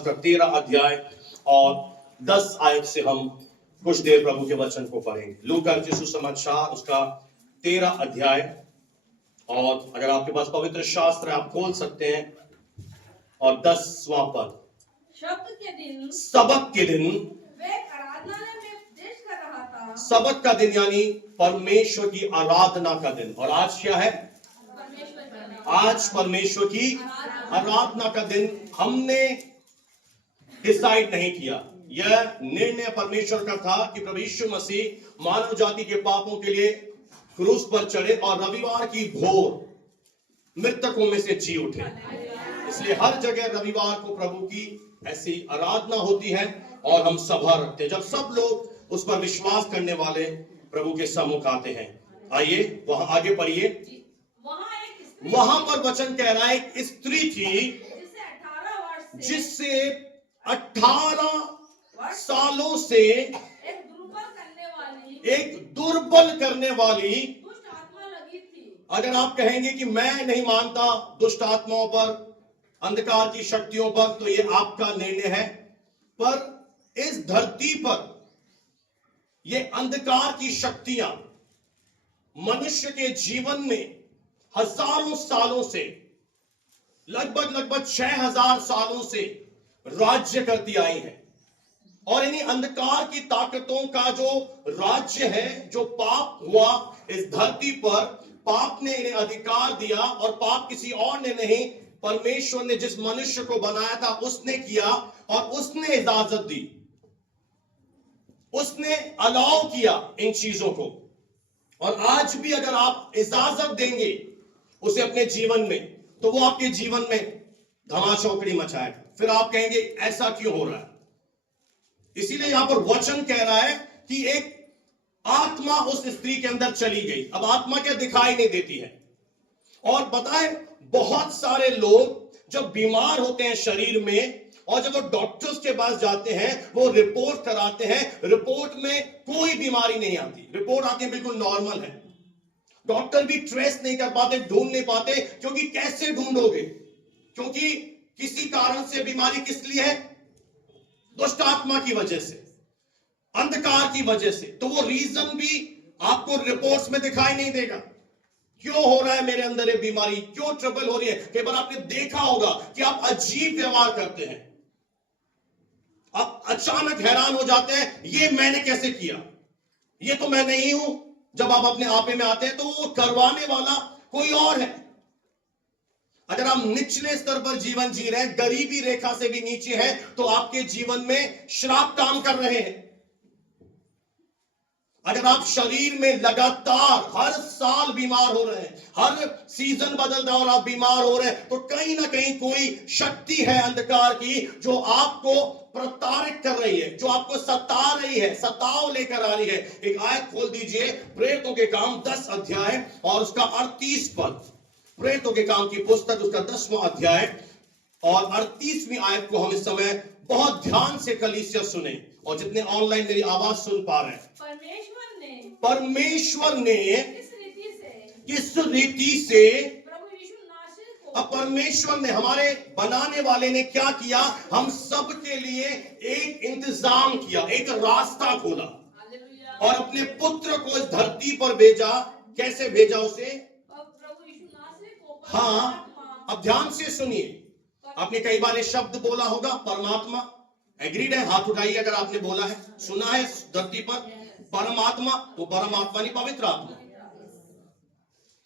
का 13 अध्याय और 10 आयत से हम कुछ देर प्रभु के वचन को पढ़ेंगे। लूका रचित सुसमाचार उसका 13 अध्याय, और अगर आपके पास पवित्र शास्त्र आप खोल सकते हैं, और 10वां पद। सबक के दिन वे आराधनालय में उपदेश कर रहा था। सबक का दिन यानी परमेश्वर की आराधना का दिन। और आज क्या है? आज परमेश्वर की आराधना का दिन। हमने डिसाइड नहीं किया, यह निर्णय परमेश्वर का था कि प्रभु यीशु मसीह मानव जाति के पापों के लिए क्रूस पर चढ़े और रविवार की भोर मृतकों में से जी उठे। इसलिए हर जगह रविवार को प्रभु की ऐसी आराधना होती है और हम सभा रखते हैं, जब सब लोग उस पर विश्वास करने वाले प्रभु के सम्मुख आते हैं। आइए वहां आगे पढ़िए। वहां पर वचन कह रहा है, एक स्त्री थी जिससे 18 सालों से एक दुर्बल करने वाली दुष्ट आत्मा लगी थी। अगर आप कहेंगे कि मैं नहीं मानता दुष्ट आत्माओं पर, अंधकार की शक्तियों पर, तो ये आपका निर्णय है। पर इस धरती पर ये अंधकार की शक्तियां मनुष्य के जीवन में हजारों सालों से, लगभग 6000 सालों से राज्य करती आई हैं। और इन्हीं अंधकार की ताकतों का जो राज्य है, जो पाप हुआ इस धरती पर, पाप ने इन्हें अधिकार दिया, और पाप किसी और ने नहीं, परमेश्वर ने जिस मनुष्य को बनाया था उसने किया, और उसने इजाजत दी, उसने अलाउ किया इन चीजों को। और आज भी अगर आप इजाजत देंगे उसे अपने जीवन में, तो वो आपके जीवन में धमाचौकड़ी मचाएगा। फिर आप कहेंगे ऐसा क्यों हो रहा है? इसीलिए यहां पर वचन कह रहा है कि एक आत्मा उस स्त्री के अंदर चली गई। अब आत्मा क्या दिखाई नहीं देती है। और बताएं, बहुत सारे लोग जब बीमार होते हैं शरीर में, और जब वो डॉक्टर्स के पास जाते हैं, वो रिपोर्ट कराते हैं, रिपोर्ट में कोई बीमारी नहीं आती, रिपोर्ट आती है बिल्कुल नॉर्मल है। डॉक्टर भी ट्रेस नहीं कर पाते, ढूंढ नहीं पाते, क्योंकि कैसे ढूंढोगे? क्योंकि किसी कारण से बीमारी किस लिए है? दुष्ट आत्मा की वजह से, अंधकार की वजह से। तो वो रीजन भी आपको रिपोर्ट्स में दिखाई नहीं देगा। क्यों हो रहा है मेरे अंदर ये बीमारी, क्यों ट्रबल हो रही है? कई बार आपने देखा होगा कि आप अजीब व्यवहार करते हैं, आप अचानक हैरान हो जाते हैं, ये मैंने कैसे किया, ये तो मैं नहीं हूं। जब आप अपने आपे में आते हैं तो वो करवाने वाला कोई और है। अगर आप निचले स्तर पर जीवन जी रहे हैं, गरीबी रेखा से भी नीचे है, तो आपके जीवन में श्राप काम कर रहे हैं। अगर आप शरीर में लगातार हर साल बीमार हो रहे हैं, हर सीजन बदल रहा है और आप बीमार हो रहे हैं, तो कहीं ना कहीं कोई शक्ति है अंधकार की जो आपको प्रताड़ित कर रही है, जो आपको सता रही है, सताव लेकर आ रही है। एक आयत खोल दीजिए, प्रेरितों के काम 10 अध्याय और उसका 38 पद। प्रेरितों के काम की पुस्तक उसका 10वां अध्याय और 38वीं आयत को हम इस समय बहुत ध्यान से कलीसिया सुने, और जितने ऑनलाइन मेरी आवाज सुन पा रहे हैं। परमेश्वर ने किस रीति से अब परमेश्वर ने, हमारे बनाने वाले ने क्या किया? हम सब के लिए एक इंतजाम किया, एक रास्ता खोला, और अपने पुत्र को इस धरती पर भेजा। कैसे भेजा उसे? हाँ, अब ध्यान से सुनिए। आपने कई बार ये शब्द बोला होगा, परमात्मा। एग्रीड है? हाथ उठाइए अगर आपने बोला है, सुना है धरती पर परमात्मा। वो परमात्मा नहीं, पवित्र आत्मा।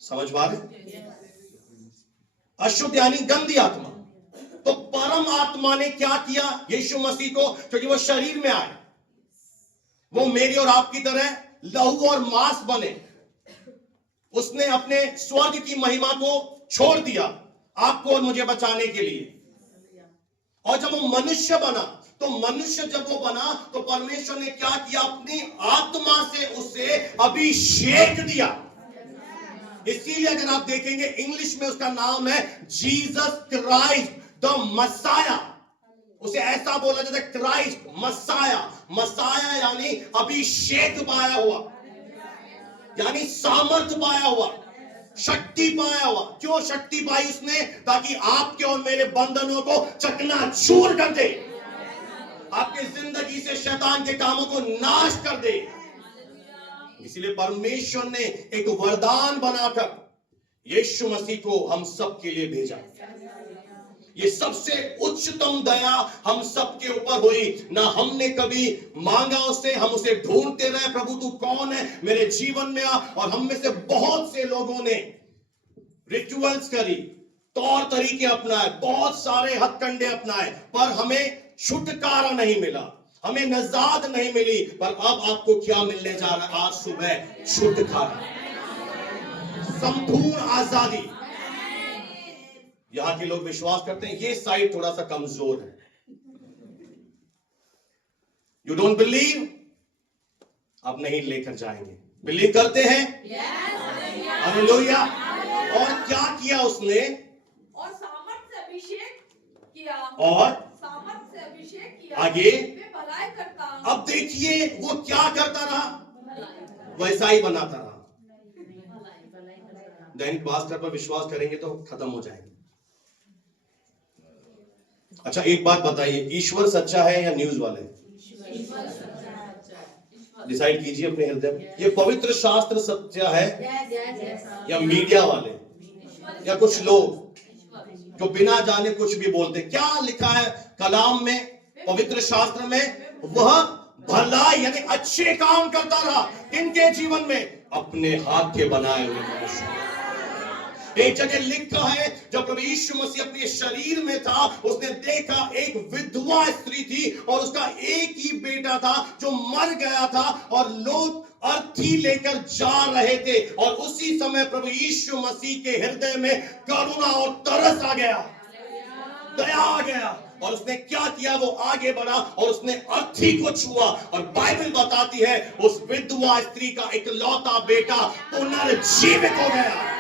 समझ पा रहे? अशुद्ध यानी गंदी आत्मा। तो परम आत्मा ने क्या किया यीशु मसीह को? क्योंकि वो शरीर में आए, वो मेरी और आपकी तरह लहू और मांस बने। उसने अपने स्वर्ग की महिमा को छोड़ दिया आपको और मुझे बचाने के लिए। और जब वो मनुष्य बना, तो मनुष्य जब वो बना, तो परमेश्वर ने क्या किया? अपनी आत्मा से उसे अभिषेक दिया। इसीलिए अगर आप देखेंगे इंग्लिश में उसका नाम है जीसस क्राइस्ट द मसाया। उसे ऐसा बोला जाता है, क्राइस्ट मसाया। मसाया यानी अभिषेक पाया हुआ, यानी सामर्थ पाया हुआ, शक्ति पाया हुआ। क्यों शक्ति पाई उसने? ताकि आपके और मेरे बंधनों को चकनाचूर कर दे, आपके जिंदगी से शैतान के कामों को नाश कर दे। इसलिए परमेश्वर ने एक वरदान बनाकर यीशु मसीह को हम सब के लिए भेजा। ये सबसे उच्चतम दया हम सबके ऊपर हुई। ना हमने कभी मांगा उससे, हम उसे ढूंढते रहे, प्रभु तू कौन है, मेरे जीवन में आ। और हम में से बहुत से लोगों ने रिचुअल्स करी, तौर तरीके अपनाए, बहुत सारे हथकंडे अपनाए, पर हमें छुटकारा नहीं मिला, हमें नजात नहीं मिली। पर अब आपको क्या मिलने जा रहा है? आज सुबह छुटकारा, संपूर्ण आजादी। यहां के लोग विश्वास करते हैं ये साइड थोड़ा सा कमजोर है। यू डोंट बिलीव, आप नहीं लेकर जाएंगे। बिलीव करते हैं? हालेलुया। और क्या किया उसने? और सामर्थ से अभिषेक किया। और सामर्थ से अभिषेक किया। आगे? वे भलाई करता। अब देखिए वो क्या करता रहा, वैसा ही बनाता रहा। दैनिक भास्कर पर विश्वास करेंगे तो खत्म हो जाएंगे। अच्छा एक बात बताइए, ईश्वर सच्चा है या न्यूज वाले? डिसाइड कीजिए अपने हृदय में। ये पवित्र शास्त्र सच्चा है या मीडिया वाले या कुछ लोग जो बिना जाने कुछ भी बोलते? क्या लिखा है कलाम में, पवित्र शास्त्र में? वह भलाई यानी अच्छे काम करता रहा। किनके जीवन में? अपने हाथ के बनाए हुए मनुष्य। एक जगह लिखा है जब प्रभु यीशु मसीह अपने शरीर में था, उसने देखा एक विधवा स्त्री थी और उसका एक ही बेटा था जो मर गया था, और लोग अर्थी लेकर जा रहे थे। और उसी समय प्रभु यीशु मसीह के हृदय में करुणा और तरस आ गया, दया आ गया, और उसने क्या किया? वो आगे बढ़ा और उसने अर्थी को छुआ। और बाइबल बताती है उस विधवा स्त्री का इकलौता बेटा पुनर्जीवित हो गया।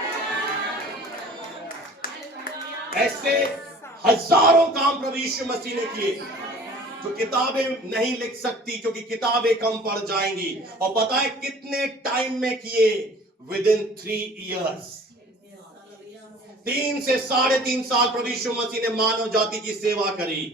ऐसे हजारों काम प्रभु यीशु मसीह ने किए जो किताबें नहीं लिख सकती, क्योंकि किताबें कम पड़ जाएंगी। और पता है कितने टाइम में किए? Within 3 years. 3 से 3.5 साल प्रभु यीशु मसीह ने मानव जाति की सेवा करी,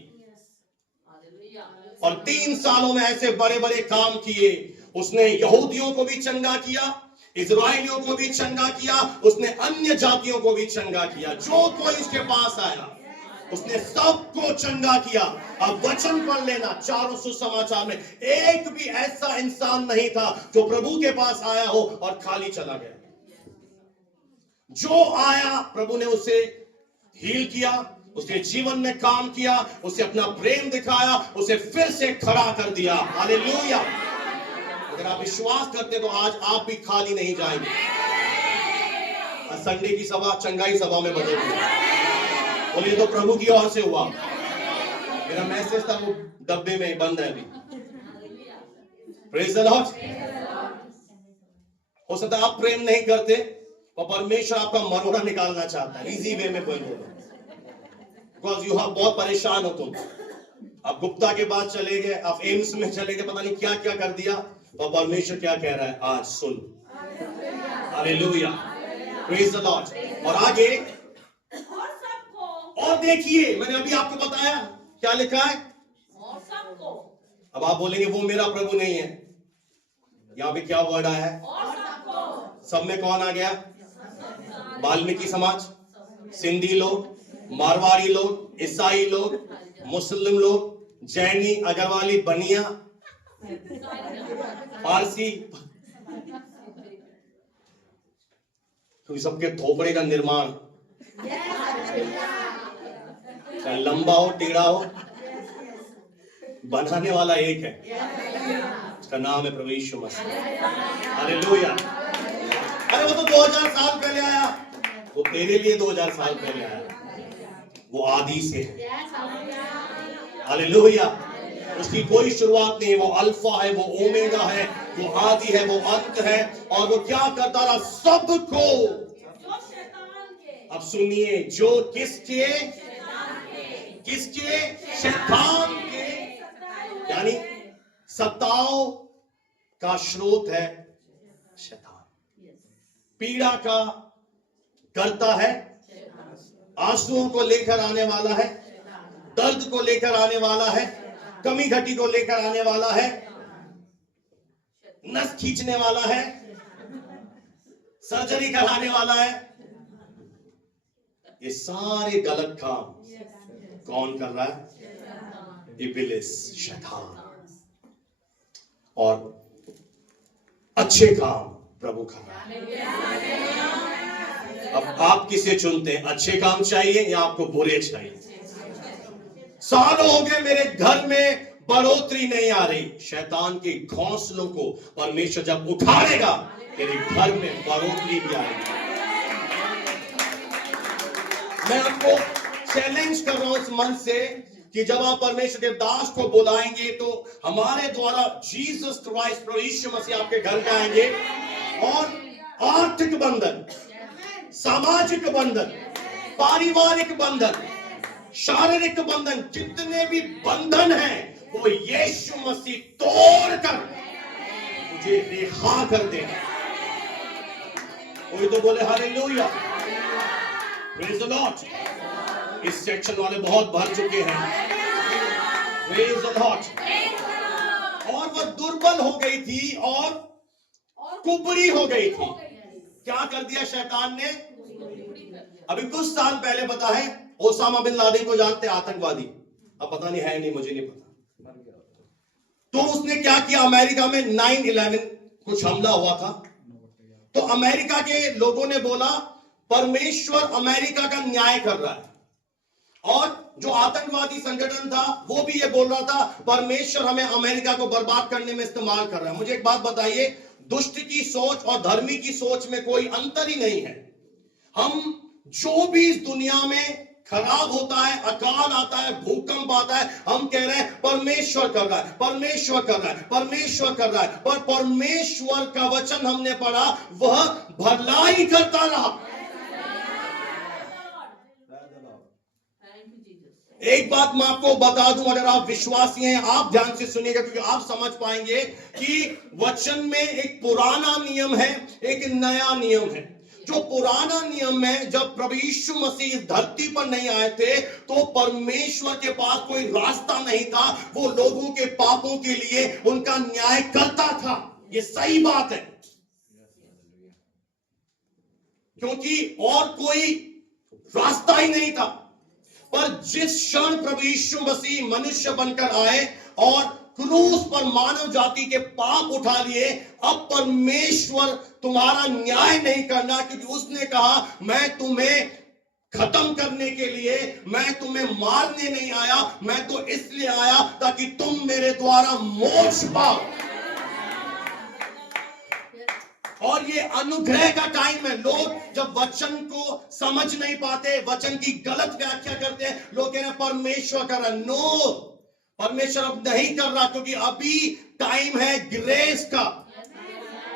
और 3 सालों में ऐसे बड़े बड़े काम किए। उसने यहूदियों को भी चंगा किया, इजराइलियों को भी चंगा किया, उसने अन्य जातियों को भी चंगा किया। जो कोई उसके पास आया उसने सबको चंगा किया। अब वचन पढ़ लेना, चारों सुसमाचार में एक भी ऐसा इंसान नहीं था जो प्रभु के पास आया हो और खाली चला गया। जो आया प्रभु ने उसे हील किया, उसके जीवन में काम किया, उसे अपना प्रेम दिखाया, उसे फिर से खड़ा कर दिया। हालेलुया। अगर आप विश्वास करते तो आज आप भी खाली नहीं जाएंगे। संडे की सभा चंगाई सभा में बदलेगी। बोलिए तो प्रभु की ओर से हुआ। मेरा मैसेज था वो डब्बे में बंद है अभी। Praise the Lord. हो सकता है आप प्रेम नहीं करते और परमेश्वर आपका मरोड़ा निकालना चाहता है। इजी वे में बोल दो, बिकॉज यू हैव बहुत परेशान हो तुम। आप गुप्ता के बाद चले गए, आप एम्स में चले गए, पता नहीं क्या क्या कर दिया, और परमेश्वर क्या कह रहा है आज सुन। Hallelujah, praise the Lord. और आगे और सबको, और देखिए मैंने अभी आपको बताया क्या लिखा है। और सबको, अब आप बोलेंगे वो मेरा प्रभु नहीं है। यहाँ पे क्या वर्ड आया है? और सबको। सब में कौन आ गया? वाल्मीकि समाज, सिंधी लोग, मारवाड़ी लोग, ईसाई लोग, मुस्लिम लोग, जैनी, अगरवाली, बनिया, पारसी, क्योंकि सबके थोपड़े का निर्माण, चाहे लंबा हो टेढ़ा हो, बनाने वाला एक है, उसका नाम है प्रभु यीशु मसीह। हालेलुया। अरे वो तो 2000 साल पहले आया, वो तेरे लिए 2000 साल पहले आया, वो आदि से है। हालेलुया। उसकी कोई शुरुआत नहीं है, वो अल्फा है, वो ओमेगा है, वो आदि है, वो अंत है। और वो क्या करता रहा? सबको। जो शैतान के, अब सुनिए, जो किसके? किसके? शैतान के, यानी सताव का स्रोत है शैतान, पीड़ा का करता है, आंसुओं को लेकर आने वाला है, दर्द को लेकर आने वाला है, कमी घटी को लेकर आने वाला है, नस खींचने वाला है, सर्जरी कराने वाला है। ये सारे गलत काम कौन कर रहा है? इब्लिस, शैतान। और अच्छे काम प्रभु कर रहा है। अब आप किसे चुनते हैं? अच्छे काम चाहिए या आपको बुरे चाहिए? सालों हो गए मेरे घर में बढ़ोतरी नहीं आ रही। शैतान के घोंसलों को परमेश्वर जब उठाएगा तेरे घर में बढ़ोतरी भी आएगी। मैं आपको चैलेंज कर रहा हूं इस मन से कि जब आप परमेश्वर के दास को बुलाएंगे तो हमारे द्वारा जीसस क्राइस्ट प्रभु यीशु मसीह आपके घर में आएंगे और आर्थिक बंधन, सामाजिक बंधन, पारिवारिक बंधन, शारीरिक बंधन, जितने भी बंधन हैं वो यीशु मसीह तोड़कर मुझे रिहा कर देगा। कोई तो बोले हालेलुया, प्रेज द लॉर्ड। इस सेक्शन वाले बहुत भर चुके हैं, प्रेज द लॉर्ड। और वो दुर्बल हो गई थी और कुबड़ी हो गई थी। क्या कर दिया शैतान ने? अभी कुछ साल पहले पता है ओसामा बिन लादेन को जानते, आतंकवादी, अब पता नहीं है नहीं, मुझे नहीं पता। तो उसने क्या किया, अमेरिका में 9/11 कुछ हमला हुआ था। तो अमेरिका के लोगों ने बोला परमेश्वर अमेरिका का न्याय कर रहा है, और जो आतंकवादी संगठन था वो भी ये बोल रहा था परमेश्वर हमें अमेरिका को बर्बाद करने में इस्तेमाल कर रहा है। मुझे एक बात बताइए, दुष्ट की सोच और धर्मी की सोच में कोई अंतर ही नहीं है। हम जो भी इस दुनिया में खराब होता है, अकाल आता है, भूकंप आता है, हम कह रहे हैं परमेश्वर कर रहा है, परमेश्वर कर रहा है, परमेश्वर कर रहा है। पर परमेश्वर का वचन हमने पढ़ा, वह भलाई करता रहा। एक बात मैं आपको बता दूं, अगर आप विश्वासी हैं आप ध्यान से सुनिएगा, क्योंकि आप समझ पाएंगे कि वचन में एक पुराना नियम है, एक नया नियम है। जो पुराना नियम में जब प्रभु यीशु मसीह इस धरती पर नहीं आए थे तो परमेश्वर के पास कोई रास्ता नहीं था, वो लोगों के पापों के लिए उनका न्याय करता था। ये सही बात है, क्योंकि और कोई रास्ता ही नहीं था। पर जिस क्षण प्रभु यीशु मसीह मनुष्य बनकर आए और क्रूस पर मानव जाति के पाप उठा लिए, अब परमेश्वर तुम्हारा न्याय नहीं करना, क्योंकि उसने कहा मैं तुम्हें खत्म करने के लिए, मैं तुम्हें मारने नहीं आया, मैं तो इसलिए आया ताकि तुम मेरे द्वारा मोक्ष पाओ। और ये अनुग्रह का टाइम है। लोग जब वचन को समझ नहीं पाते, वचन की गलत व्याख्या करते हैं, लोग कह रहे हैं परमेश्वर कर रहा है। नो, परमेश्वर अब नहीं कर रहा, क्योंकि अभी टाइम है ग्रेस का।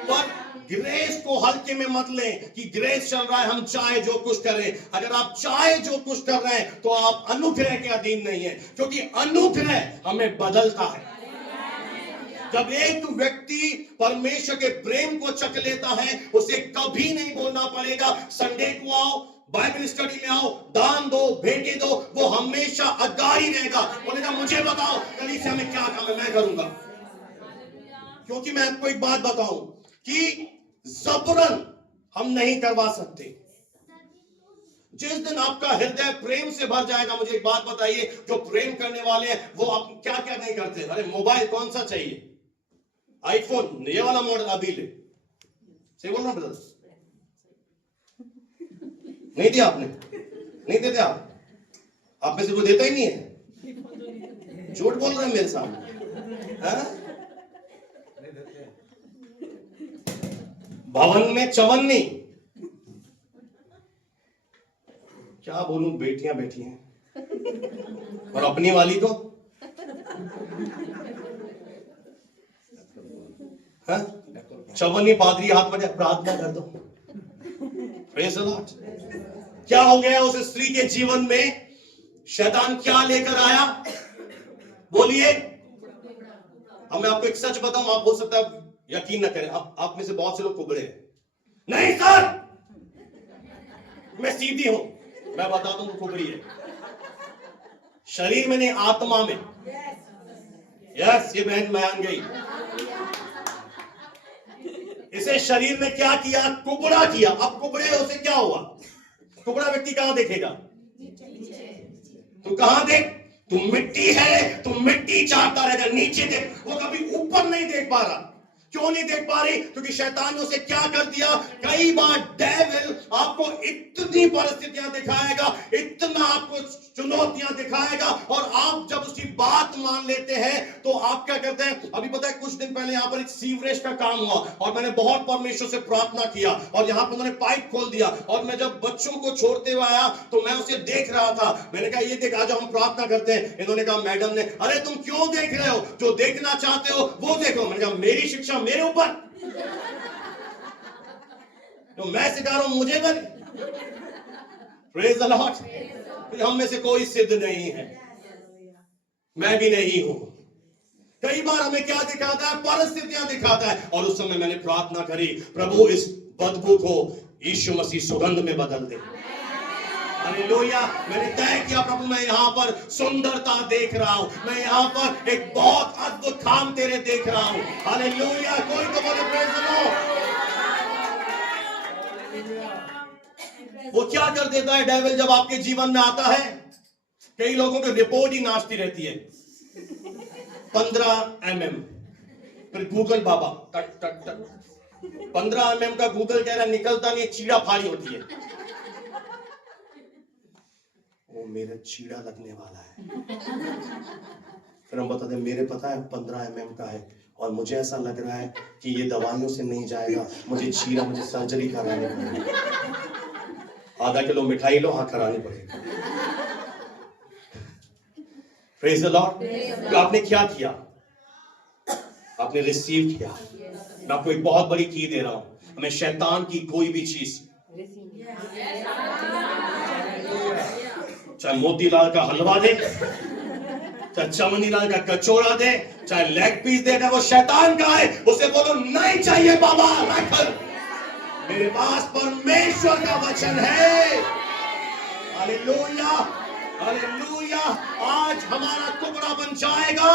पर ग्रेस को हल्के में मत लें कि ग्रेस चल रहा है, हम चाहे जो कुछ करें। अगर आप चाहे जो कुछ कर रहे हैं तो आप अनुग्रह के अधीन नहीं है, क्योंकि अनुग्रह हमें बदलता है। जब एक व्यक्ति परमेश्वर के प्रेम को चख लेता है, उसे कभी नहीं बोलना पड़ेगा संडे को आओ, बाइबल स्टडी में आओ, दान दो, भेंटे दो, वो हमेशा आगाही रहेगा। बोलेगा मुझे बताओ कलीसिया में क्या काम है, मैं करूंगा। क्योंकि मैं आपको एक बात बताऊं कि जबरन हम नहीं करवा सकते। जिस दिन आपका हृदय प्रेम से भर जाएगा, मुझे एक बात बताइए, जो प्रेम करने वाले हैं वो आप क्या क्या नहीं करते। अरे मोबाइल कौन सा चाहिए, आईफोन ये वाला मॉडल अभी ले, सही बोल रहा ब्रदर? नहीं दिया आपने? नहीं देते आप में से कोई देता ही नहीं है। झूठ बोल रहे हैं मेरे सामने, है? भवन में चवन नहीं, क्या बोलूं, बेटियां बैठी हैं और अपनी वाली को चवन्नी पादरी हाथ में प्रार्थना कर दो। Praise the Lord. क्या हो गया उस स्त्री के जीवन में? शैतान क्या लेकर आया? बोलिए। अब मैं आपको एक सच बताऊं, आप हो सकता है यकीन न करें, आप में से बहुत से लोग कुबड़े हैं। नहीं सर, मैं सीधी हूं, मैं बताता हूं कुबड़ी है। शरीर में नहीं, आत्मा में। यस, ये बहन मान गई। इसे शरीर में क्या किया? कुबड़ा किया। अब कुबड़े उसे क्या हुआ? कुबड़ा व्यक्ति कहां देखेगा? तू कहां देख? तू मिट्टी है, तू मिट्टी चाहता रहेगा, नीचे देख। वो कभी ऊपर नहीं देख पा रहा। क्यों नहीं देख पा रही? क्योंकि शैतान ने उसे क्या कर दिया? कई बार डेविल आपको इतनी परिस्थितियां दिखाएगा, इतना आपको चुनौतियां दिखाएगा, और आप जब उसकी बात मान लेते हैं तो आप क्या करते हैं? अभी पता है, कुछ दिन पहले यहां पर एक सीवरेज का काम हुआ और मैंने बहुत परमेश्वर से प्रार्थना किया और यहां पर उन्होंने पाइप खोल दिया, और मैं जब बच्चों को छोड़ते हुए आया तो मैं उसे देख रहा था। मैंने कहा ये देख, आज हम प्रार्थना करते हैं। इन्होंने कहा, मैडम ने, अरे तुम क्यों देख रहे हो? जो देखना चाहते हो वो देखो। मैंने कहा, मेरी शिक्षा मेरे ऊपर, तो मैं सिखा रहा हूं, मुझे बने। Praise the Lord. हम में से कोई सिद्ध नहीं है, मैं भी नहीं हूं। कई बार हमें क्या दिखाता है? परिस्थितियां दिखाता है। और उस समय मैंने प्रार्थना करी, प्रभु इस बदबू को यीशु मसीह सुगंध में बदल दे। हालेलुया। मैंने तय किया, प्रभु मैं यहाँ पर सुंदरता देख रहा हूं, मैं यहाँ पर एक बहुत अद्भुत काम तेरे देख रहा हूं। हालेलुया। कोई तो बोले प्रेज द लॉर्ड। वो क्या कर देता है डेविल जब आपके जीवन में आता है? कई लोगों की रिपोर्ट ही नाचती रहती है। 15 mm, फिर गूगल बाबा टक टक टक। 15 mm का गूगल कह रहा है, निकलता नहीं, चीड़ा फाड़ी होती है। वो मेरा चीड़ा लगने वाला है। फिर हम बताते हैं, मेरे पता है 15 mm का है और मुझे ऐसा लग रहा है कि ये दवाइयों से नहीं जाएगा, मुझे चीड़ा, मुझे सर्जरी करानी पड़ेगी। आधा किलो मिठाई लो, हाँ करानी पड़ेगी। Praise the Lord. तो आपने क्या किया? आपने रिसीव किया। मैं आपको एक बहुत बड़ी की दे रहा हूं, हमें शैतान की कोई भी चीज, चाहे मोतीलाल का हलवा दे, चाहे चमनीलाल का कचौड़ा दे, चाहे लेग पीस दे, वो शैतान का है, उसे बोलो नहीं चाहिए बाबा, रख। मेरे पास परमेश्वर का वचन है। Hallelujah, hallelujah. आज हमारा कुबड़ा बन जाएगा।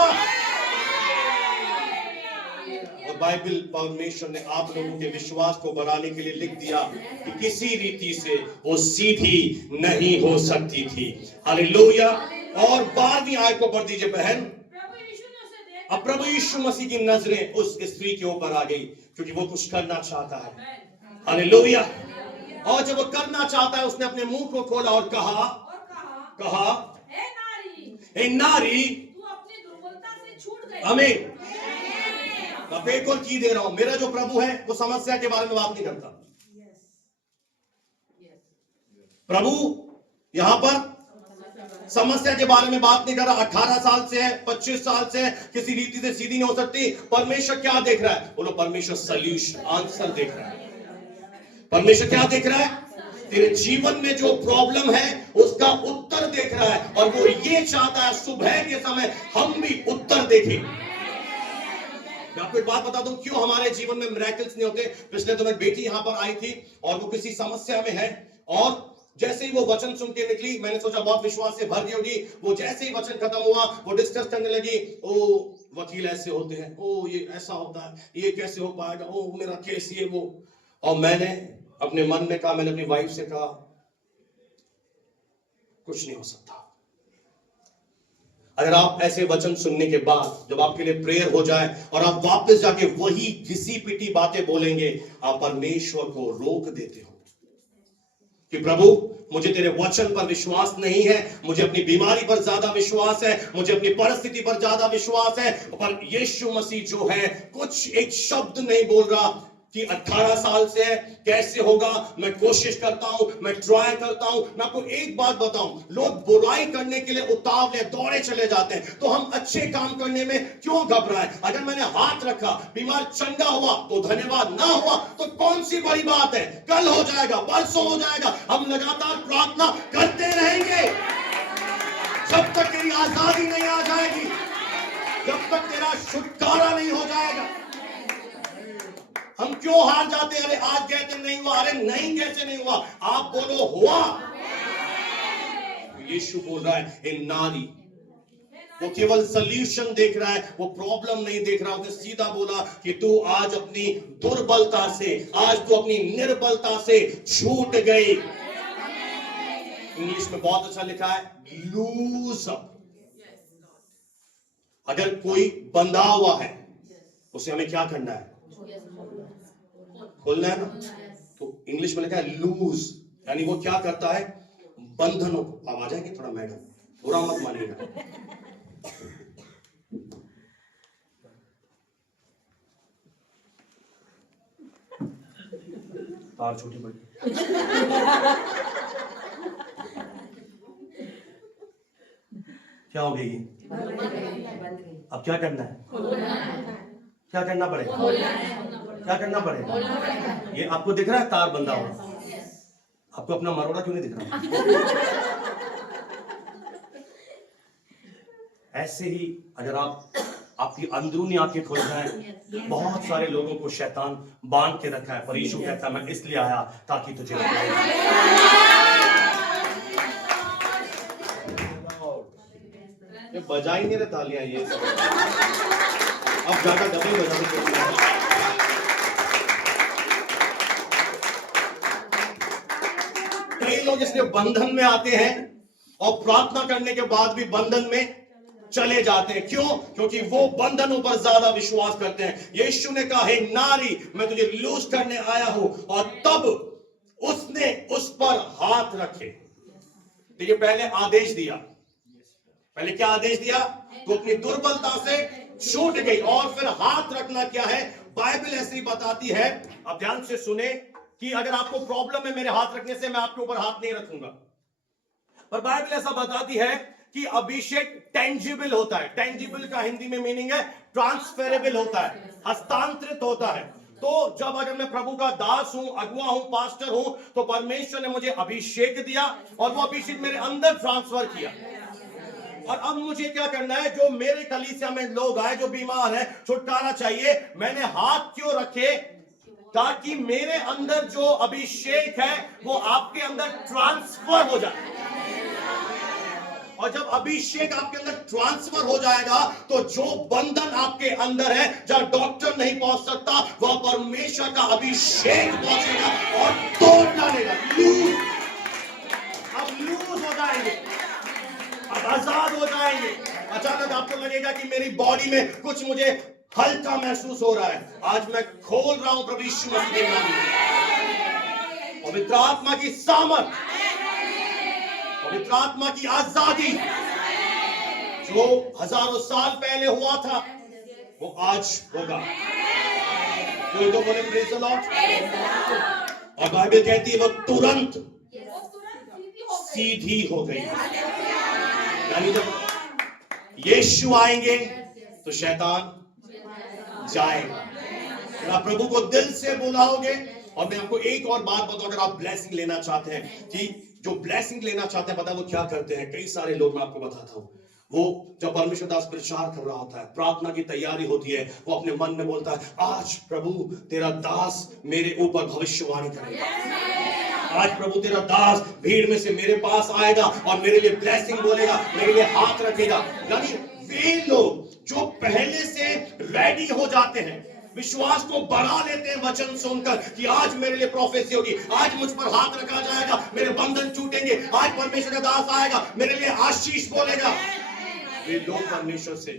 और बाइबल, परमेश्वर ने आप लोगों के विश्वास को बढ़ाने के लिए लिख दिया कि किसी रीति से वो सीधी नहीं हो सकती थी। हालेलुया। और 12वीं आयत को पढ़ दीजिए बहन। अब प्रभु यीशु मसीह की नजरें उस स्त्री के ऊपर आ गई, क्योंकि वो कुछ करना चाहता है। हालेलुया। और जब वो करना चाहता है, उसने अपने मुंह को खोला और कहा, हे नारी, तू अपनी दुर्बलता से छूट गई। आमीन। मैं एक और की दे रहा हूं, मेरा जो प्रभु है वो समस्या के बारे में बात नहीं करता। प्रभु यहां पर समस्या के बारे में बात नहीं कर रहा। 18 साल से है, 25 साल से है, किसी रीति से सीधी नहीं हो सकती। परमेश्वर क्या देख रहा है? बोलो, परमेश्वर सॉल्यूशन, आंसर देख रहा है। परमेश्वर क्या देख रहा है? तेरे जीवन में जो प्रॉब्लम है उसका उत्तर देख रहा है, और वो ये चाहता है सुबह के समय हम भी उत्तर देखें। मैं आपको एक बात बता दूं, क्यों हमारे जीवन में मिरेकल्स नहीं होते। पिछले दिनों एक बेटी यहां पर आई थी और वो किसी समस्या में है, और जैसे ही वो वचन सुन के निकली, मैंने सोचा बहुत विश्वास से भर गई होगी। वो जैसे ही वचन खत्म हुआ, वो डिस्कस करने लगी, ओ वकील ऐसे होते हैं, ओ ये ऐसा होता है, ये कैसे हो पाएगा, ओ मेरा केस ये वो। और मैंने अपने मन में कहा, मैंने अपनी वाइफ से कहा, कुछ नहीं हो सकता। अगर आप ऐसे वचन सुनने के बाद जब आपके लिए प्रेयर हो जाए और आप वापस जाके वही घिसी पिटी बातें बोलेंगे, आप परमेश्वर को रोक देते हो कि प्रभु मुझे तेरे वचन पर विश्वास नहीं है, मुझे अपनी बीमारी पर ज्यादा विश्वास है, मुझे अपनी परिस्थिति पर ज्यादा विश्वास है। पर यीशु मसीह जो है कुछ एक शब्द नहीं बोल रहा कि 18 साल से है, कैसे होगा। मैं कोशिश करता हूं, मैं ट्राई करता हूं। मैं आपको एक बात बताऊं, लोग बुराई करने के लिए उतावले दौड़े चले जाते हैं, तो हम अच्छे काम करने में क्यों घबराएं? अगर मैंने हाथ रखा, बीमार चंगा हुआ तो धन्यवाद, ना हुआ तो कौन सी बड़ी बात है? कल हो जाएगा, परसों हो जाएगा। हम लगातार प्रार्थना करते रहेंगे जब तक तेरी आजादी नहीं आ जाएगी, जब तक तेरा छुटकारा नहीं हो जाएगा। हम क्यों हार जाते हैं? अरे आज गए थे नहीं हुआ, अरे नहीं कैसे नहीं हुआ? आप बोलो हुआ। यीशु बोल रहा है ए नारी, वो केवल सॉल्यूशन देख रहा है, वो प्रॉब्लम नहीं देख रहा। उसने सीधा बोला कि तू आज अपनी दुर्बलता से, आज तू अपनी निर्बलता से छूट गई। इंग्लिश में बहुत अच्छा लिखा है, लूज अप। अगर कोई बंधा हुआ है उसे हमें क्या करना है? खोलना है ना। तो इंग्लिश में लिखा है लूज, यानी वो क्या करता है? बंधनों को। अब आ जाएंगे थोड़ा मैडम, बुरा मत मानिएगा। तार छोटी बड़ी क्या हो गई? अब क्या करना है? क्या करना पड़ेगा? क्या करना पड़ेगा? ये आपको दिख रहा है तार बंधा हुआ? आपको अपना मरोड़ा क्यों नहीं दिख रहा? ऐसे ही अगर आपकी अंदरूनी आंखें खुल जाएं, बहुत सारे लोगों को शैतान बांध के रखा है, पर यीशु कहता है मैं इसलिए आया ताकि तुझे ये बजा ही नहीं रहे तालियां। ये अब ज्यादा डबल बजा। कई लोग इसलिए बंधन में आते हैं और प्रार्थना करने के बाद भी बंधन में चले जाते हैं। क्यों? क्योंकि वो बंधनों पर ज्यादा विश्वास करते हैं। यीशु ने कहा हे नारी, मैं तुझे लूज करने आया हूं, और तब उसने उस पर हाथ रखे। देखिए, पहले आदेश दिया। पहले क्या आदेश दिया? तो अपनी दुर्बलता से छूट गई। और फिर हाथ रखना क्या है? बाइबल ऐसे ही बताती है, आप ध्यान से सुने, कि अगर आपको प्रॉब्लम है मेरे हाथ रखने से, मैं आपके ऊपर हाथ नहीं रखूंगा। पर बाइबल ऐसा बताती है कि अभिषेक टेंजिबल होता है। टेंजिबल का हिंदी में मीनिंग है ट्रांसफरेबल होता है, हस्तांतरित होता है। तो जब अगर मैं प्रभु का दास हूं, अगुआ हूं, पास्टर हूं, तो परमेश्वर ने मुझे अभिषेक दिया और वो अभिषेक मेरे अंदर ट्रांसफर किया। और अब मुझे क्या करना है? जो मेरे कलीसिया में लोग आए जो बीमार है, छुटकारा चाहिए, मैंने हाथ क्यों रखे? ताकि मेरे अंदर जो अभिषेक है वो आपके अंदर ट्रांसफर हो जाए। और जब अभिषेक आपके अंदर ट्रांसफर हो जाएगा तो जो बंधन आपके अंदर है, जहां डॉक्टर नहीं पहुंच सकता, वह परमेश्वर का अभिषेक पहुंचेगा और तोड़ डालेगा। अब लूज हो जाएंगे, अब आजाद हो जाएंगे। अचानक आपको लगेगा कि मेरी बॉडी में कुछ मुझे हल्का महसूस हो रहा है। आज मैं खोल रहा हूं प्रभु यीशु मसीह के नाम में। पवित्र आत्मा की सामर्थ, पवित्र आत्मा की आजादी, जो हजारों साल पहले हुआ था वो आज होगा। कोई तो बोले प्रेज़ द लॉर्ड। और बाइबल कहती है वो तुरंत सीधी हो गई। यानी जब यीशु आएंगे तो शैतान जाएगा। अगर आप प्रभु को दिल से बुलाओगे, और मैं आपको एक और बात बताऊं, अगर आप ब्लेसिंग लेना चाहते हैं, कि जो ब्लेसिंग लेना चाहते हैं, पता है वो क्या करते हैं? कई सारे लोग, मैं आपको बताता हूं, वो जब परमेश्वर दास प्रचार कर रहा होता है, प्रार्थना की तैयारी होती है, वो अपने मन में बोलता है आज प्रभु तेरा दास मेरे ऊपर भविष्यवाणी करेगा, आज प्रभु तेरा दास भीड़ में से मेरे पास आएगा और मेरे लिए ब्लेसिंग बोलेगा, मेरे लिए हाथ रखेगा। यानी वे लोग जो पहले से रेडी हो जाते हैं, विश्वास को बढ़ा लेते हैं वचन सुनकर, कि आज मेरे लिए प्रोफेसी होगी, आज मुझ पर हाथ रखा जाएगा, मेरे बंधन छूटेंगे, आज परमेश्वर का दास आएगा, मेरे लिए आशीष बोलेगा। वे लोग परमेश्वर से,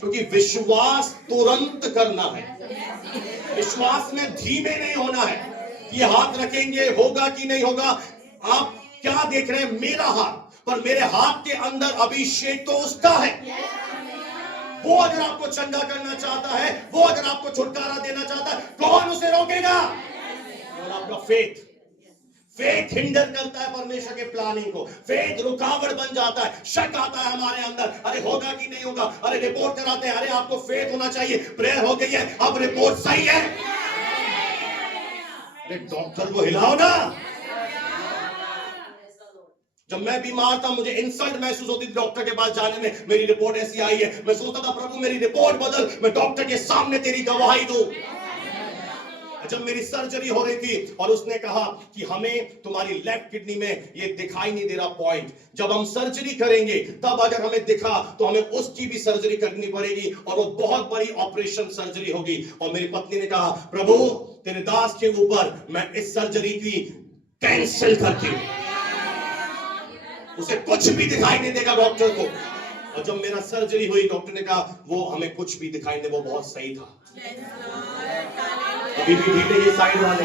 क्योंकि विश्वास तुरंत करना है, विश्वास में धीमे नहीं होना है कि हाथ रखेंगे होगा कि नहीं होगा। आप क्या देख रहे हैं? मेरा हाथ, पर मेरे हाथ के अंदर अभिषेक तो उसका है। वो अगर आपको चंगा करना चाहता है, वो अगर आपको छुटकारा देना चाहता है, कौन उसे रोकेगा? और आपका फेथ हिंडर करता है परमेश्वर के प्लानिंग को। फेथ रुकावट बन जाता है, शक आता है हमारे अंदर, अरे होगा कि नहीं होगा, अरे रिपोर्ट कराते हैं, अरे आपको फेथ होना चाहिए, प्रेयर हो गई है, अब रिपोर्ट सही है, अरे डॉक्टर को हिलाओ ना। जब मैं बीमार था मुझे इंसल्ट महसूस होती थी डॉक्टर के पास जाने में, मेरी रिपोर्ट ऐसी आई है, मैं सोचता था प्रभु मेरी रिपोर्ट बदल, मैं डॉक्टर के सामने तेरी गवाही दूं। जब मेरी सर्जरी हो रही थी और उसने कहा कि हमें तुम्हारी लेफ्ट किडनी में ये दिखाई नहीं दे रहा पॉइंट, जब हम सर्जरी करेंगे तब अगर हमें दिखा तो हमें उसकी भी सर्जरी करनी पड़ेगी और वो बहुत बड़ी ऑपरेशन सर्जरी होगी। और मेरी पत्नी ने कहा, प्रभु तेरे दास के ऊपर मैं इस सर्जरी की कैंसिल करती हूं, उसे कुछ भी दिखाई नहीं देगा डॉक्टर को। और जब मेरा सर्जरी हुई डॉक्टर ने कहा वो हमें कुछ भी दिखाई नहीं, वो बहुत सही था। अभी भी ढीले ये साइड वाले,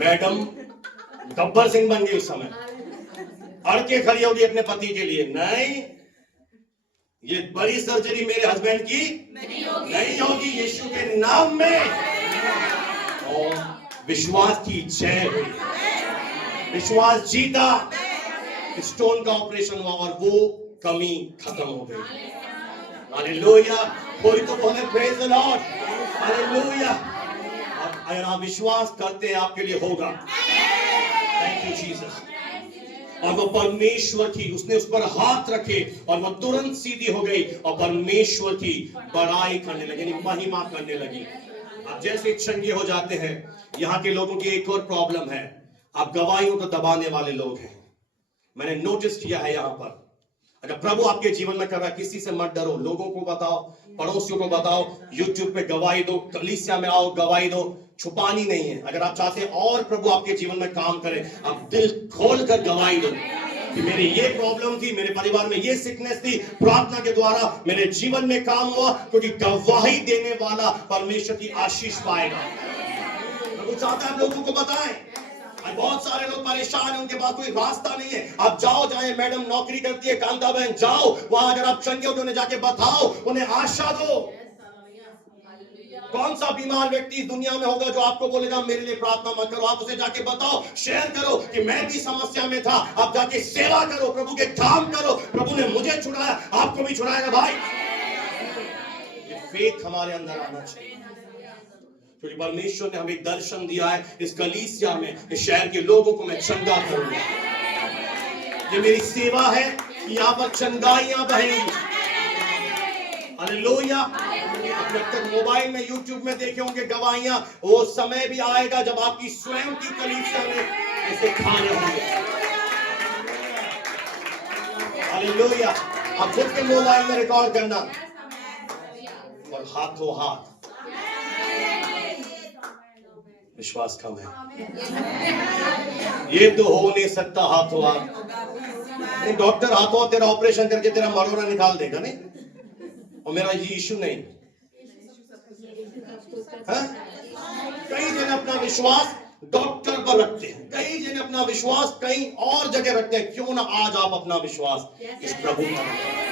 मैडम गब्बर सिंह बन गई उस समय, अड़ के खड़ी होगी अपने पति के लिए, नहीं ये बड़ी सर्जरी मेरे हस्बैंड की नहीं होगी यीशु के नाम में। और विश्वास की जय हुई, विश्वास जीता, स्टोन का ऑपरेशन हुआ और वो कमी खत्म हो गई। हालेलुया, कोई तो बोले प्रेज द लॉर्ड, हालेलुया। अगर आप विश्वास करते हैं आपके लिए होगा। Thank you Jesus. और वो परमेश्वर की, उसने उस पर हाथ रखे और वो तुरंत सीधी हो गई और परमेश्वर की बड़ाई करने लगी, महिमा करने लगी। आप जैसे चंगे हो जाते हैं, यहाँ के लोगों की एक और प्रॉब्लम है, आप गवाहियों को दबाने वाले लोग हैं। मैंने नोटिस किया है यहाँ पर, अगर प्रभु आपके जीवन में कर रहा है, किसी से मत डरो, लोगों को बताओ, पड़ोसियों को बताओ, यूट्यूब पे गवाही दो, कलीसिया में आओ गवाही दो, छुपानी नहीं है। अगर आप चाहते हैं और प्रभु आपके जीवन में काम करे, आप दिल खोल कर गवाही दो कि मेरी ये प्रॉब्लम थी, मेरे परिवार में ये सिकनेस थी, प्रार्थना के द्वारा मेरे जीवन में काम हुआ, क्योंकि गवाही देने वाला परमेश्वर की आशीष पाएगा। प्रभु चाहता है लोगों को बताएं। बहुत सारे लोग परेशान हैं, उनके पास कोई रास्ता नहीं है। आप जाओ, चाहे मैडम नौकरी करती है, कांता बहन, जाओ वहां, अगर आप चंगे हो तो उन्हें जाके बताओ, उन्हें आशा दो। कौन सा बीमार व्यक्ति इस दुनिया में होगा जो आपको बोलेगा मेरे लिए प्रार्थना मत करो? आप उसे जाके बताओ, शेयर करो कि मैं भी समस्या में था। आप जाके सेवा करो, प्रभु के काम करो, प्रभु ने मुझे छुड़ाया, आपको भी छुड़ाएगा भाई। ये फेथ हमारे अंदर आना चाहिए, क्योंकि परमेश्वर ने हमें दर्शन दिया है, इस कलीसिया में, इस शहर के लोगों को मैं चंगा करूंगा। ये मेरी सेवा है कि यहाँ पर चंगाइयां बहेंगी। हालेलुया। जब तक मोबाइल में, यूट्यूब में देखे होंगे गवाहियां, वो समय भी आएगा जब आपकी स्वयं की कलीसिया में ऐसे खाने होंगे। हालेलुया। आप खुद के मोबाइल में रिकॉर्ड करना और हाथों हाथ। विश्वास कम है, ये तो हो नहीं सकता हाथों हाथ। डॉक्टर हाथों हाथ तेरा ऑपरेशन करके तेरा मरोड़ा निकाल देगा नहीं, और मेरा यीशु नहीं। कई जन अपना विश्वास डॉक्टर पर रखते हैं, कई जन अपना विश्वास कहीं और जगह रखते हैं। क्यों ना आज आप अपना विश्वास इस प्रभु पर रखें।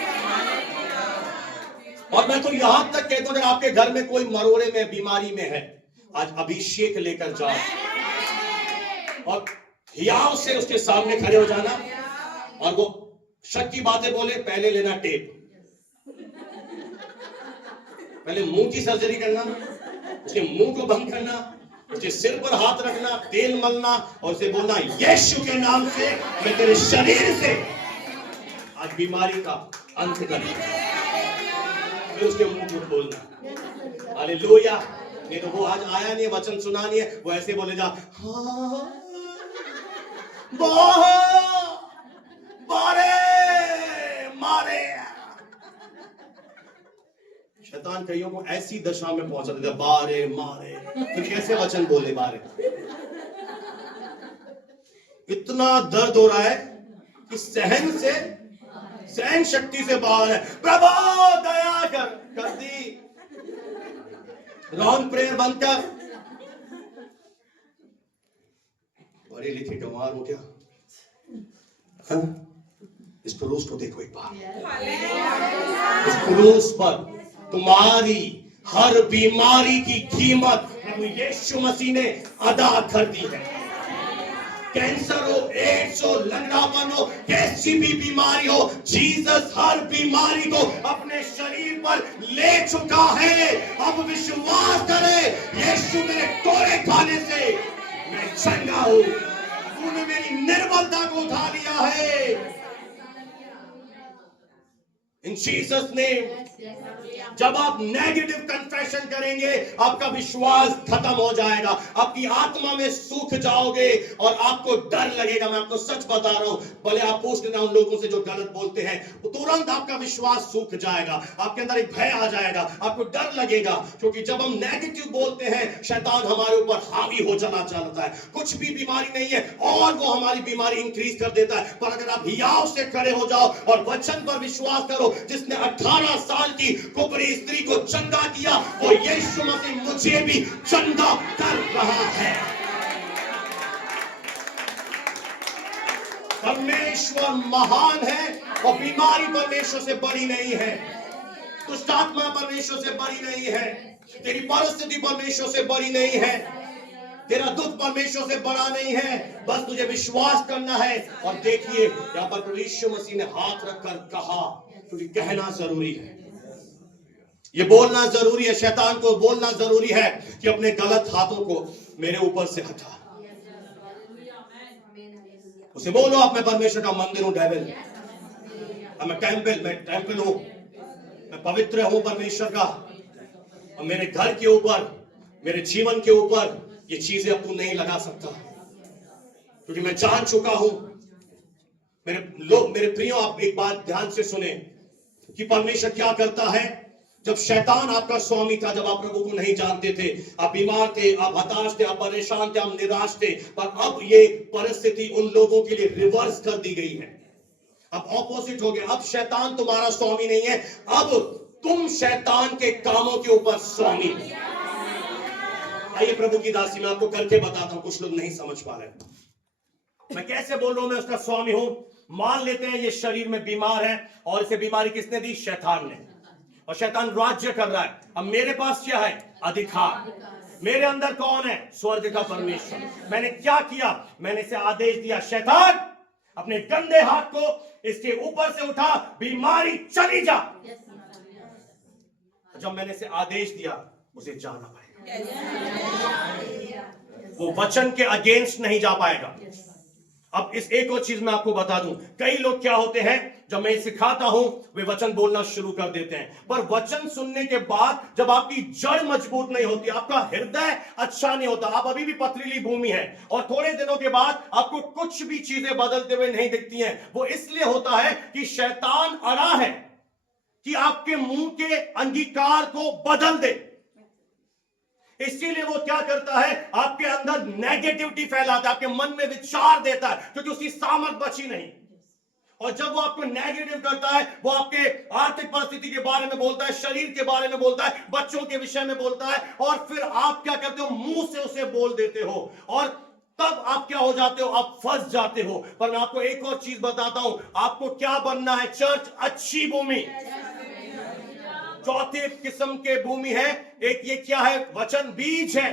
और मैं तो यहां तक कहता हूं, अगर आपके घर में कोई मरोड़े में, बीमारी में है, आज अभिषेक लेकर जाओ और हियाव से उसके सामने खड़े हो जाना, और वो शक की बातें बोले, पहले लेना टेप, पहले मुंह की सर्जरी करना, उसके मुंह को बंद करना, उसके सिर पर हाथ रखना, तेल मलना और उसे बोलना, यीशु के नाम से मैं तेरे शरीर से आज बीमारी का अंत करना। फिर उसके मुंह को खोलना। हालेलुया। नहीं तो वो आज आया नहीं, वचन सुना नहीं है, वो ऐसे बोलेगा, हाँ बारे मारे। शैतान कईयों को ऐसी दशा में पहुंचा देता, बारे मारे, तो कैसे वचन बोले बारे? इतना दर्द हो रहा है कि सहन शक्ति से बाहर है। प्रभु दया कर दी, रॉन्ग प्रेयर बंद कर। पढ़े लिखे गंवार हो क्या? इस क्रूस को देखो एक बार, इस क्रूस पर तुम्हारी हर बीमारी की कीमत प्रभु यीशु मसीह ने अदा कर दी है। कैंसर हो, एड्स हो, लंगड़ापन हो, कैसी भी बीमारी हो, जीसस हर बीमारी को अपने शरीर पर ले चुका है। अब विश्वास करें, यीशु मेरे कोड़े खाने से मैं चंगा हूं, तूने मेरी निर्बलता को उठा लिया है। इन जीसस नेम। जब आप नेगेटिव कन्फेशन करेंगे, आपका विश्वास खत्म हो जाएगा, आपकी आत्मा में सूख जाओगे और आपको डर लगेगा। मैं आपको सच बता रहा हूं, भले आप पूछ लेना उन लोगों से जो गलत बोलते हैं, तो तुरंत आपका विश्वास सूख जाएगा, आपके अंदर एक भय आ जाएगा, आपको डर लगेगा। क्योंकि जब हम नेगेटिव बोलते हैं, शैतान हमारे ऊपर हावी हो चला जाता है। कुछ भी बीमारी नहीं है और वो हमारी बीमारी इंक्रीज कर देता है। पर अगर आप हियाव से खड़े हो जाओ और वचन पर विश्वास करो, जिसने 18 साल की कुबरी स्त्री को चंगा किया, वो यीशु मसीह मुझे भी चंगा कर रहा है। परमेश्वर महान है और बीमारी परमेश्वर से बड़ी नहीं है, दुष्ट आत्मा परमेश्वर से बड़ी नहीं है, तेरी परिस्थिति परमेश्वर से बड़ी नहीं है, तेरा दुख परमेश्वर से बड़ा नहीं है। बस तुझे विश्वास करना है। और देखिए यहां पर प्रभु यीशु मसीह ने हाथ रखकर कहा, क्योंकि कहना जरूरी है, ये बोलना जरूरी है, शैतान को बोलना जरूरी है कि अपने गलत हाथों को मेरे ऊपर से हटा। उसे बोलो, अब मैं परमेश्वर का मंदिर हूं, डेविल, मैं टेंपल हूं, मैं पवित्र हूं परमेश्वर का, और मेरे घर के ऊपर, मेरे जीवन के ऊपर ये चीजें अब तू नहीं लगा सकता, क्योंकि मैं जान चुका हूं। मेरे प्रियो, आप एक बात ध्यान से सुने कि परमेश्वर क्या करता है। जब शैतान आपका स्वामी था, जब आप प्रभु को नहीं जानते थे, आप बीमार थे, आप हताश थे, आप परेशान थे, आप निराश थे, पर अब ये परिस्थिति उन लोगों के लिए रिवर्स कर दी गई है। अब ऑपोजिट हो गया। अब शैतान तुम्हारा स्वामी नहीं है, अब तुम शैतान के कामों के ऊपर स्वामी। आइए प्रभु की दासी मैं आपको करके बताता हूं, कुछ लोग नहीं समझ पा रहे। मैं कैसे बोल रहा हूं मैं उसका स्वामी हूं। मान लेते हैं ये शरीर में बीमार है, और इसे बीमारी किसने दी? शैतान ने। और शैतान राज्य कर रहा है। अब मेरे पास क्या है? अधिकार। मेरे अंदर कौन है? स्वर्ग का परमेश्वर। मैंने क्या किया? मैंने इसे आदेश दिया, शैतान अपने गंदे हाथ को इसके ऊपर से उठा, बीमारी चली जा। जब मैंने इसे आदेश दिया, उसे जाना पाएगा, वो वचन के अगेंस्ट नहीं जा पाएगा। अब इस एक और चीज मैं आपको बता दूं, कई लोग क्या होते हैं, जब मैं सिखाता हूं वे वचन बोलना शुरू कर देते हैं, पर वचन सुनने के बाद जब आपकी जड़ मजबूत नहीं होती, आपका हृदय अच्छा नहीं होता, आप अभी भी पथरीली भूमि है, और थोड़े दिनों के बाद आपको कुछ भी चीजें बदलते हुए नहीं दिखती हैं, वो इसलिए होता है कि शैतान अड़ा है कि आपके मुंह के अंगीकार को बदल दे। इसीलिए वो क्या करता है, आपके अंदर नेगेटिविटी फैलाता है, आपके मन में विचार देता है, क्योंकि उसकी सामर्थ बची नहीं। और जब वो आपको नेगेटिव करता है, वो आपके आर्थिक परिस्थिति के बारे में बोलता है, शरीर के बारे में बोलता है, बच्चों के विषय में बोलता है, और फिर आप क्या करते हो? मुंह से उसे बोल देते हो, और तब आप क्या हो जाते हो? आप फंस जाते हो। पर मैं आपको एक और चीज बताता हूं, आपको क्या बनना है? चर्च अच्छी भूमि, चौथे किस्म के भूमि है। एक ये क्या है? वचन बीज है,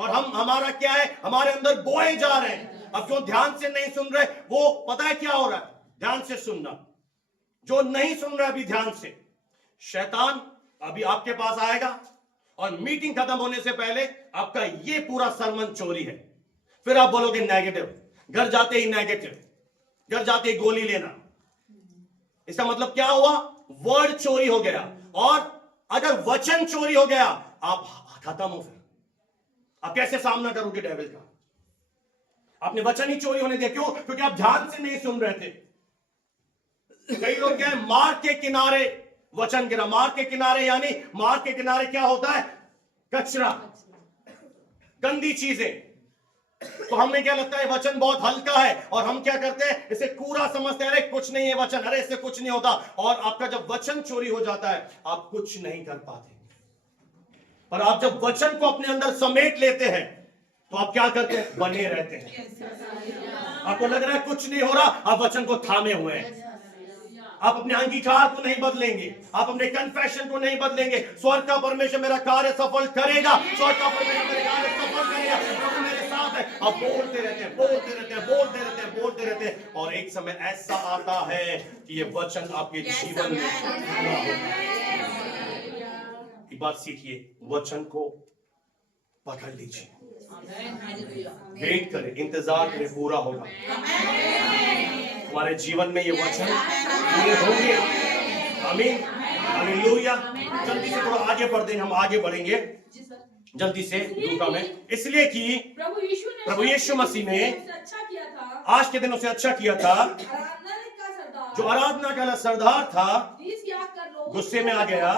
और हमारा क्या है? हमारे अंदर बोए जा रहे हैं। अब जो ध्यान से नहीं सुन रहे, वो पता है क्या हो रहा है? ध्यान से सुनना, जो नहीं सुन रहा अभी ध्यान से, शैतान अभी आपके पास आएगा और मीटिंग खत्म होने से पहले आपका ये पूरा सरमन चोरी है। फिर आप बोलोगे नेगेटिव, घर जाते ही नेगेटिव, घर जाते ही गोली लेना। इसका मतलब क्या हुआ? वर्ड चोरी हो गया। और अगर वचन चोरी हो गया, आप खत्म हो। फिर आप कैसे सामना करोगे डेविल का? आपने वचन ही चोरी होने दिया। क्यों? क्योंकि आप ध्यान से नहीं सुन रहे थे। कई लोग क्या है, मार्ग के किनारे वचन गिरा। मार्ग के किनारे यानी मार्ग के किनारे क्या होता है? कचरा, गंदी चीजें। तो हमें क्या लगता है? वचन बहुत हल्का है, और हम क्या करते हैं? इसे कूड़ा समझते हैं, अरे कुछ नहीं है वचन, अरे इससे कुछ नहीं होता। और आपका जब वचन चोरी हो जाता है, आप कुछ नहीं कर पाते। पर आप जब वचन को अपने अंदर समेट लेते हैं, तो आप क्या करते हैं? बने रहते हैं। आपको लग रहा है कुछ नहीं हो रहा, आप वचन को थामे हुए हैं। आप अपने अंगीकार को नहीं बदलेंगे, आप अपने कन्फेशन को नहीं बदलेंगे। स्वर्ग का परमेश्वर मेरा कार्य सफल करेगा, स्वर्ग का परमेश्वर मेरा कार्य सफल करेगा, प्रभु मेरे साथ है। आप बोलते रहते हैं, बोलते रहते हैं, बोलते रहते हैं, बोलते रहते हैं, और एक समय ऐसा आता है कि ये वचन आपके जीवन में पूरा होगा। एक बात सीखिए, वचन को पकड़ लीजिए, वेट करें, इंतजार करें, पूरा होगा। हमारे जीवन में ये वचन पूरे होंगे। आमीन, हालेलुया। जल्दी से थोड़ा आगे बढ़ देंगे, हम आगे बढ़ेंगे जी सर। जल्दी से लूका में। इसलिए कि प्रभु यीशु मसीह ने उसे अच्छा किया था। आज के दिन उसे अच्छा किया था। आराधना का सरदार जो आराधना का सरदार था, 30 याद कर लो, गुस्से में आ गया।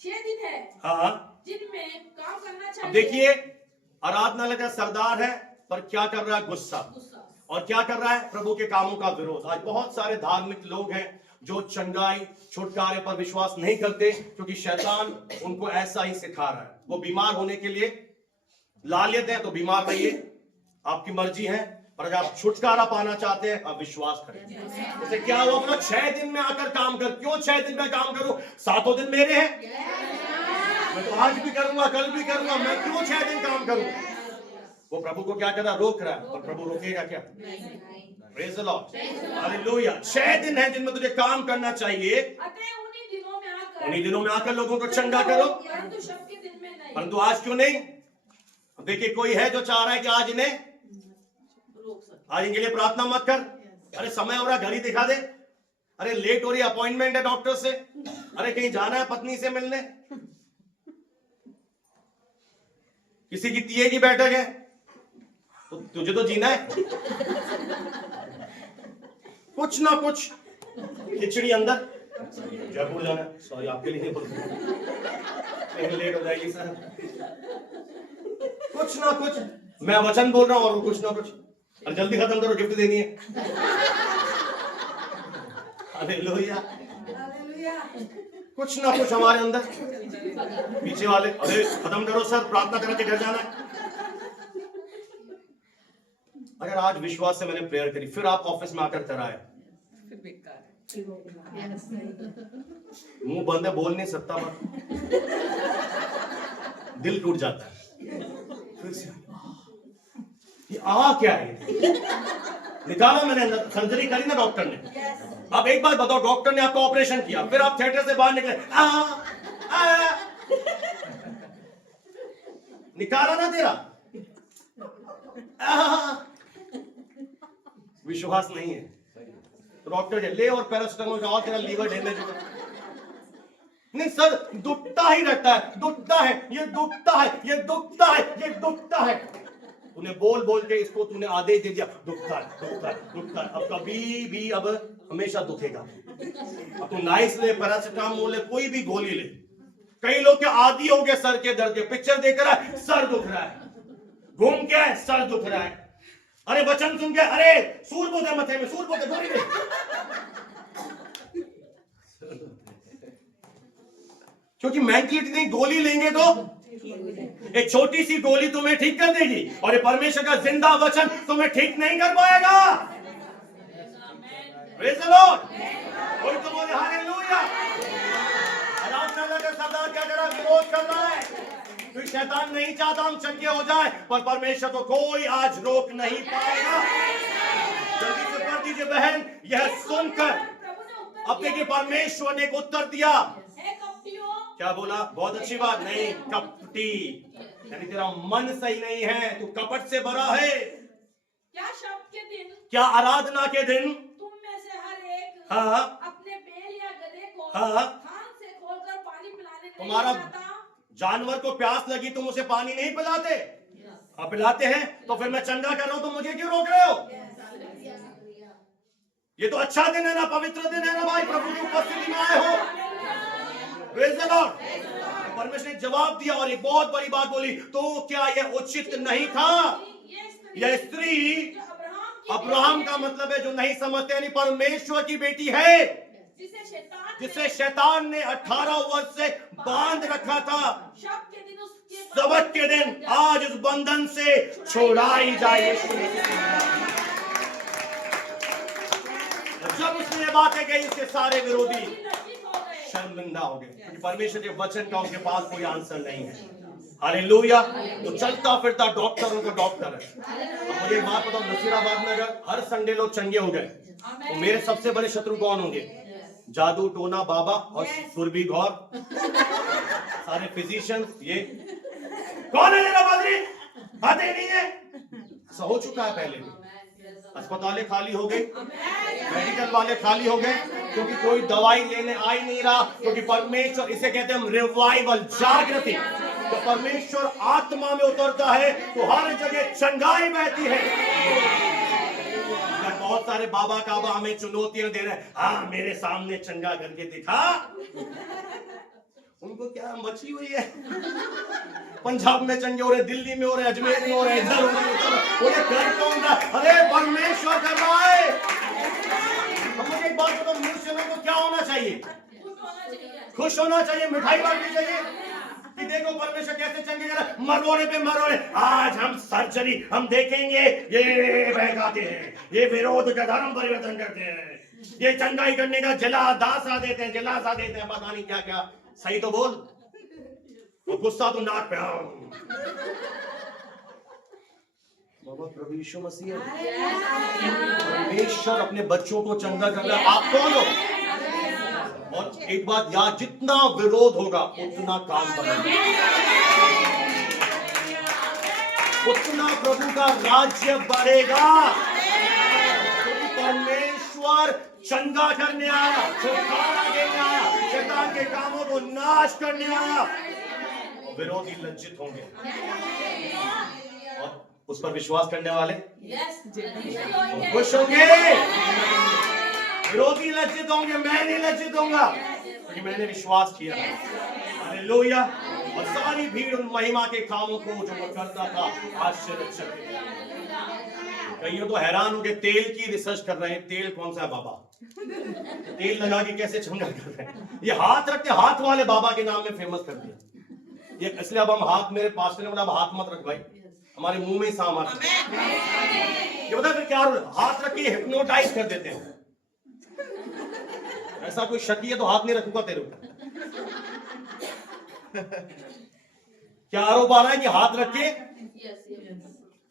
6 दिन है हाँ, जिनमें काम करना अब चाहिए। देखिए, आराधनालय का सरदार है पर क्या कर रहा है? गुस्सा। गुस्सा। और क्या कर रहा है? प्रभु के कामों का विरोध। आज बहुत सारे धार्मिक लोग हैं जो चंगाई छुटकारे पर विश्वास नहीं करते, क्योंकि शैतान उनको ऐसा ही सिखा रहा है। वो बीमार होने के लिए ला लेते हैं, तो बीमार रहिए, आपकी मर्जी है, पर अगर आप छुटकारा पाना चाहते हैं, आप विश्वास करें। जैसे क्या हुआ? बोला 6 दिन में आकर काम कर। क्यों 6 दिन में काम करूं? 7 दिन मेरे हैं, मैं तो आज भी करूंगा, कल भी करूंगा, मैं क्यों 6 दिन काम करूं? वो प्रभु को क्या कर रहा? रोक रहा है। और प्रभु रोकेगा क्या? Praise the Lord, hallelujah. 6 दिन है जिनमें तुझे काम करना चाहिए। अतः उन्हीं दिनों में आकर लोगों को चंगा करो, परंतु सबके दिन में नहीं। परंतु आज क्यों नहीं? देखिए, कोई है जो चाह रहा है कि आज इन्हें, आज इनके लिए प्रार्थना मत कर। अरे समय हो रहा, घड़ी दिखा दे। अरे लेट हो रही, अपॉइंटमेंट है डॉक्टर से। अरे कहीं जाना है पत्नी से मिलने, किसी की तीये की बैठक है, तो तुझे तो जीना है। कुछ ना कुछ खिचड़ी अंदर। जयपुर जाना है, सॉरी आपके लिए नहीं बोल रहा, लेट हो जाएगी सर। कुछ ना कुछ मैं वचन बोल रहा हूं और वो कुछ ना कुछ। और जल्दी खत्म करो, गिफ्ट देनी है। हालेलुया। कुछ ना कुछ हमारे अंदर। पीछे वाले, अरे खत्म करो सर, प्रार्थना करके घर जाना है। अगर आज विश्वास से मैंने प्रेयर करी, फिर आप ऑफिस में आकर कराए, मुंह बंद है, बोल नहीं सकता, पर दिल टूट जाता है। फिर से ये क्या है? निकाला मैंने अंदर, सर्जरी करी ना डॉक्टर ने। अब एक बात बताओ, डॉक्टर ने आपका ऑपरेशन किया, फिर आप थिएटर से बाहर निकले, निकाला ना तेरा, विश्वास नहीं है। डॉक्टर के ले और पैरासिटामोल खाओ, तेरा लीवर डैमेज होगा। नहीं सर, दुखता ही रहता है, दुखता है, ये दुखता है, ये दुखता है, ये दुखता है। तूने बोल बोल के इसको तूने आदेश दे दिया, दुखता है, दुखता है, दुखता है। अब कभी भी, अब हमेशा दुखेगा। अब तू नाइस ले, पैरासिटामोल ले, कोई भी गोली ले। कई लोग के आदी हो गए सर के दर्द के। पिक्चर देख रहा है, सर दुख रहा है, घूम के सर दुख रहा है। अरे वचन सुन के, अरे सूर बोते मथे में, सूर बोते गोली ले। क्योंकि मेंटलिटी नहीं, गोली लेंगे तो एक छोटी सी गोली तुम्हें ठीक कर देगी, और ये परमेश्वर का जिंदा वचन तुम्हें ठीक नहीं कर पाएगा। Praise the Lord. कोई तो बोले हालेलुया। आराधनालय का सरदार क्या कर रहा है? विरोध कर रहा है, क्योंकि शैतान नहीं चाहता हम चंगे हो जाए, पर परमेश्वर को कोई आज रोक नहीं पाएगा। जल्दी से पढ़ दीजिए बहन, यह सुनकर अब देखिए परमेश्वर ने एक उत्तर दिया। क्या बोला? बहुत अच्छी बात। नहीं, कपटी, यानी तेरा मन सही नहीं है, तू कपट से भरा है। क्या शब्द के दिन, क्या आराधना के दिन तुम में से हर एक अपने बैल या गधे को थान से खोलकर पानी पिलाने नहीं तुम्हारा जाता? जानवर को प्यास लगी, तुम उसे पानी नहीं पिलाते? आप पिलाते हैं, तो फिर मैं चंगा कर रहा हूं तो मुझे क्यों रोक रहे हो? ये तो अच्छा दिन है ना, पवित्र दिन है ना भाई, प्रभु की उपस्थिति में आए हो। Praise the Lord. परमेश्वर ने जवाब दिया और एक बहुत बड़ी बात बोली, तो क्या यह उचित नहीं था? यह स्त्री अब्राहम का मतलब है जो नहीं समझते, यानी परमेश्वर की बेटी है, जिसे शैतान ने 18 वर्ष से बांध रखा था। सबत के दिन आज उस बंधन से छुड़ाई जाए। जब उसने ये बातें कही, उसके सारे विरोधी शर्मिंदा हो गए, क्योंकि परमेश्वर के वचन का उनके पास कोई आंसर नहीं है। हालेलुया। तो चलता फिरता डॉक्टरों को डॉक्टर है। अब मुझे एक बात बताओ, नसीराबाद में अगर हर संडे लोग चंगे हो गए, तो मेरे सबसे बड़े शत्रु कौन होंगे? जादू टोना बाबा और सुरभि गौर, सारे फिजिशियन। ये कौन है? मेरा बद्री आते नहीं है। ऐसा हो चुका है पहले भी। अस्पतालें खाली हो गई, मेडिकल वाले खाली हो गए, क्योंकि कोई दवाई लेने आ ही नहीं रहा, क्योंकि परमेश्वर, इसे कहते हैं हम रिवाइवल, जागृति। तो परमेश्वर आत्मा में उतरता है तो हर जगह चंगाई बहती है। बहुत सारे बाबा काबा हमें चुनौतियां दे रहे हैं, हाँ मेरे सामने चंगा करके दिखा। उनको क्या मची हुई है, पंजाब में चंगे हो रहे, दिल्ली में हो रहे, अजमेर में हो रहे, इधर हो रहे, उधर कर कौन रहा? अरे परमेश्वर कर रहा है। अब मुझे एक बात बताओ, मनुष्यों को क्या होना चाहिए? खुश होना चाहिए, मिठाई बांटनी चाहिए कि देखो परमेश्वर कैसे चंगे कर रहा है। मरोड़े पे मरोड़े, आज हम सर्जरी हम देखेंगे, ये बहकाते हैं, ये विरोध का धर्म परिवर्तन करते हैं, ये चंगाई करने का जलासा देते हैं, जलासा देते हैं, पता नहीं क्या क्या। सही तो बोल, और गुस्सा तो नाक पे। बाबा प्रभु यीशु मसीह है। परमेश्वर अपने बच्चों को चंगा कर रहा है। आप कौन हो? और एक बात याद, जितना विरोध होगा उतना काम बढ़ेगा, उतना प्रभु का राज्य बढ़ेगा। क्योंकि परमेश्वर चंगा करने आया, छुटकारा देने आया, शैतान के कामों को नाश करने आया। और विरोधी लज्जित होंगे, और उस पर विश्वास करने वाले खुश होंगे। विरोधी लज्जित होंगे, मैं नहीं लज्जित होऊंगा क्योंकि मैंने विश्वास किया। हालेलुया। और सारी भीड़ उन महिमा के कामों को जो वो करता था आश्चर्यचकित। कईयों तो हैरान हो गए, तेल की रिसर्च कर रहे हैं, तेल कौन सा है बाबा, तेल लगा के कैसे चंगा कर रहे हैं। ये हाथ रखते, हाथ वाले बाबा के नाम में फेमस कर दिया ये, इसलिए अब हम हाथ, मेरे पास्टर ने बोला अब हाथ मत रख भाई, हमारे मुंह में ही सामान। ये बता फिर क्या हाथ रख के हिप्नोटाइज कर देते हैं। ऐसा कोई शकी है तो हाथ नहीं रखूंगा तेरे ऊपर। क्या आरोप आ रहा है कि हाथ रख के?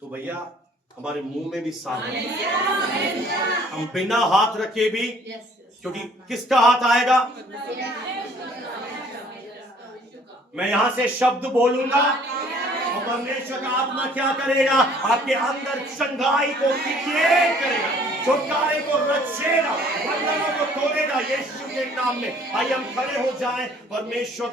तो भैया हमारे मुंह में भी सांप है, हम बिना हाथ रखे भी, क्योंकि किसका हाथ आएगा? मैं यहां से शब्द बोलूंगा और परमेश्वर का आत्मा क्या करेगा? आपके अंदर चंगाई को क्रिएट करेगा, छुटकारे को रचेगा, बंधनों को तोड़ेगा। यीशु के नाम में आइए हम खड़े हो जाएं। परमेश्वर